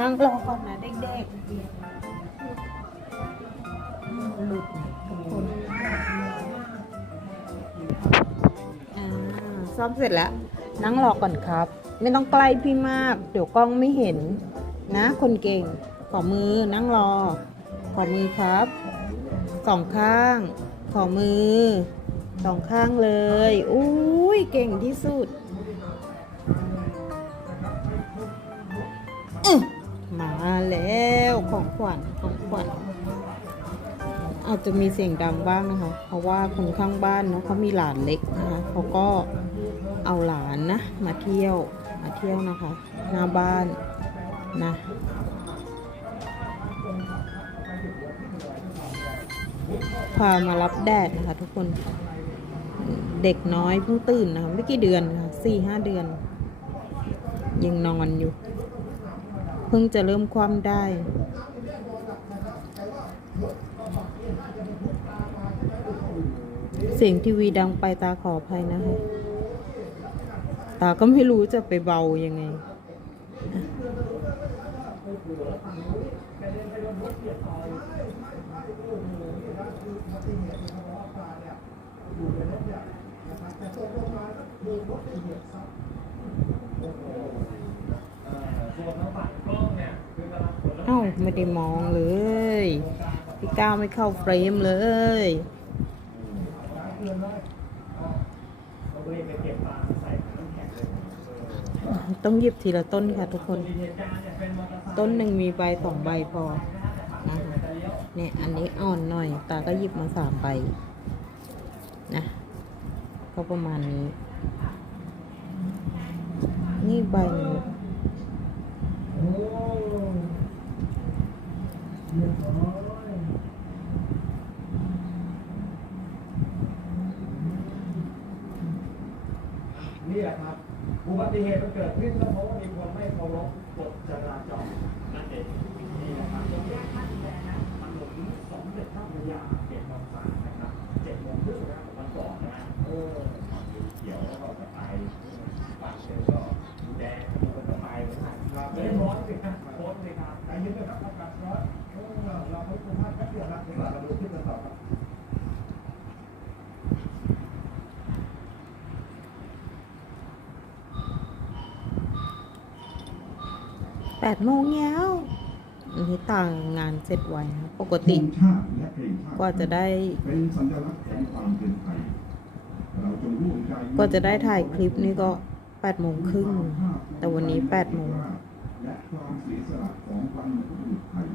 นั่งรอก่อนนะเด็กๆหลุดทุกคนซ่อมเสร็จแล้ว นั่งรอก่อนครับ ไม่ต้องใกล้พี่มาก เดี๋ยวกล้องไม่เห็น นะ คนเก่งขอมือนั่งรอ ขอมือครับสองข้าง ขอมือสองข้างเลย อุ้ยเก่งที่สุด แล้วของขวัญของขวัญอาจจะมีเสียงดังบ้างนะคะ เพราะว่าคนข้างบ้านเนาะเขามีหลานเล็กนะคะเขาก็เอาหลานนะ มาเที่ยวมาเที่ยวนะคะ หน้าบ้านนะพามารับแดดนะคะ ทุกคนเด็กน้อยเพิ่งตื่นนะคะไม่กี่เดือนค่ะสี่ห้าเดือน ยังนอนอยู่ พิ่งจะเริ่มคว่ำได้ เสียงทีวีดังไปตาขออภัยนะคะ ตาก็ไม่รู้จะไปเบายังไงเอ้า ไม่ได้มองเลย พี่ก้าวไม่เข้าเฟรมเลยต้องหยิบทีละต้นค่ะทุกคน ต้นหนึ่งมีใบสองใบพอนะคะเนี่ยอันนี้อ่อนหน่อย ตาก็หยิบมาสามใบนะก็ประมาณนี้ นี่ใบนึง นี่แหละครับ อุบัติเหตุมันเกิดขึ้นก็เพราะว่ามีคนไม่เคารพกฎจราจรนั่นเองนี่แหละครับตรงแยกท่านแดงนะถนนสมเด็จพระพยาเขตบางสานะครับเจ็ดโมงครึ่งนะวันก่อนนะเออเขียวแล้วก็จะไปปากเซลก็แดงมันก็ไปนะครับไม่ร้อนสิครับร้อนสิครับแต่ยืนเลยครับอากาศร้อนเออเราไม่คุ้มค่าแป๊บเดียวครับเดี๋ยวเราดูขึ้นกันต่อครับ แปดโมงแล้วอันนี้ต่างงานเสร็จไวนะปกติธงชาติและเพลงชาติกว่าจะได้เป็นสัญลักษณ์ของความเป็นไทยเราจงร่วมใจกว่าจะได้ถ่ายคลิปนี่ก็แปดโมงครึ่งแต่วันนี้แปดโมงและความเสียสละของบรรพบุรุษไทย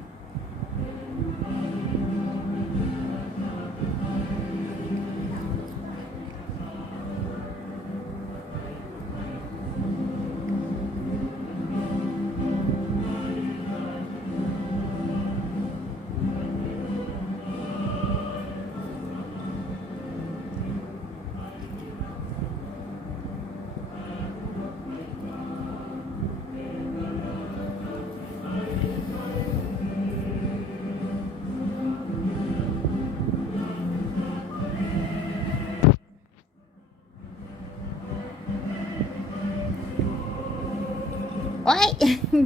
โอ้ย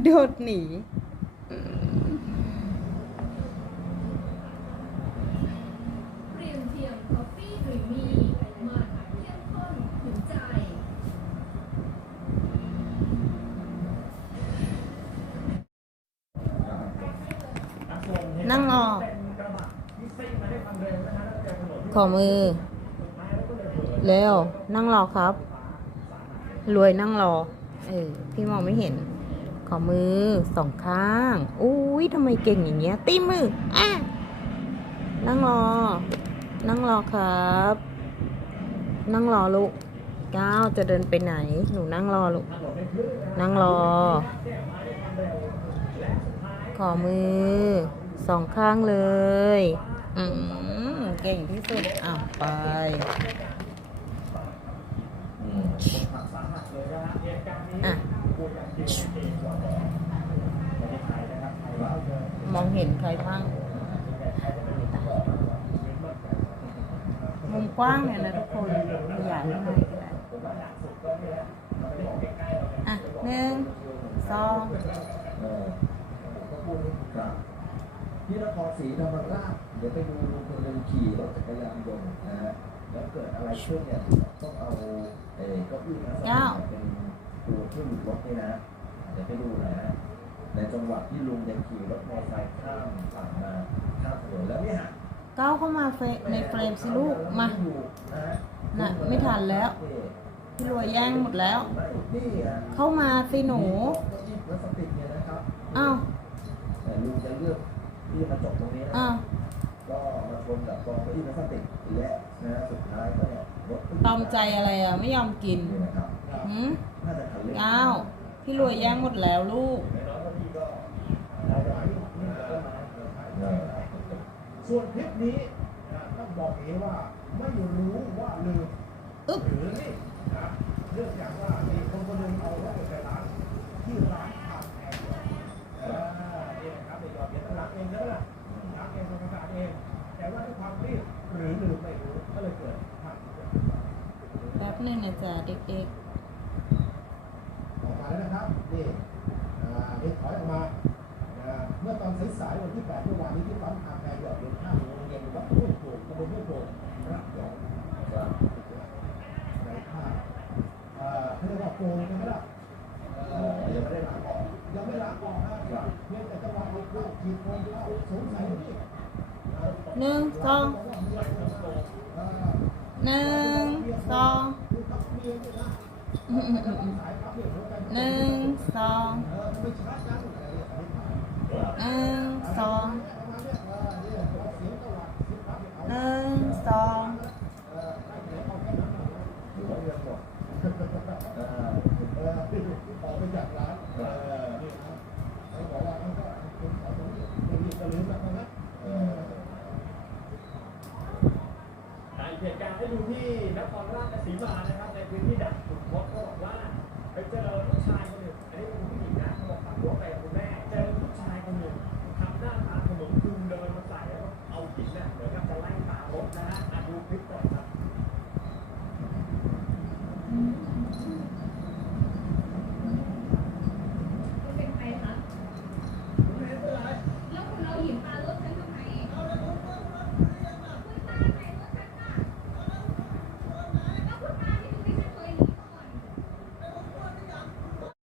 โดดหนีนั่งรอขอมือเร็วนั่งรอครับ รวยนั่งรอ เออ พี่มองไม่เห็น อมือสองข้างอุ้ยทำไมเก่งอย่างเงี้ย ตีมืออะนั่งรอ นั่งรอครับ นั่งรอลูกก้าวจะเดินไปไหน หนูนั่งรอลูก นั่งรอ ขอมือสองข้างเลย อืมเก่งที่สุดอ้าไปอะ มองเห็นใครบ้างมุมกว้างเนี่ยนะทุกคนขยายขึ้นมาอีกแล้วอะหนึ่งสองเออก็พูดนี่ครับที่นครศรีธรรมราชเดี๋ยวไปดูคนหนึ่งขี่รถจักรยานยนต์นะฮะแล้วเกิดอะไรขึ้นเนี่ยต้องเอาเอ่อเก้าอี้พลาสติกเป็นตัวที่หยุดรถ นี่นะ เดี๋ยวไปดูหน่อยนะในจังหวะที่ลุงยังขี่รถมอเตอร์ไซค์ข้ามฝั่งมาข้ามถนนแล้วเนี่ยฮะก้าวเข้ามาเฟในเฟรมสิลูกมาอยู่นะฮะน่ะไม่ทันแล้วพี่รวยแย่งหมดแล้วนี่ฮะเข้ามาสิหนูเก้าอี้พลาสติกเนี่ยนะครับอ้าวแต่ลุงจะเลือกที่จะมาจบตรงนี้นะอ้าวก็มาชนกับกองเก้าอี้พลาสติกและนะฮะสุดท้ายก็เนี่ยรถ ตอมใจอะไรอะ ไม่ยอมกินหืมก้าวพี่รวยแย่งหมดแล้วลูกส่วนคลิปนี้ต้องบอกเองว่าไม่รู้ว่าลืมอึ๊บหรือนี่นะเรื่องจากว่า ป๊บหนึงนะจ๊ะเด็กออกมาแล้วนะครับนี่อ่าเด็กถอยออกมาอ่าเมื่อตอนสายๆวันที่8เมื่อวานนี้ที่ปั๊มคาแฟหยอดเหรียญห้าโรงเรียนวัดทุ่งโป่งตำบลทุ่งโป่งระยองครับในภาพเอ่อเขาเรียกว่าโกงใช่ไหมล่ะเออยังไม่ได้ล้างออกยังไม่ล้างออกนะเพียงแต่จังหวะเอาเข้าขีดโกงเข้าสงสัยว่านี่ๆหนึ่งสองหนึ่งสอง อครับเมียเนี่ยนะอื้ออื้ออื้ออื้อสายครับเนี่ยหัวใจหนึ่งสองหนึ่งสอง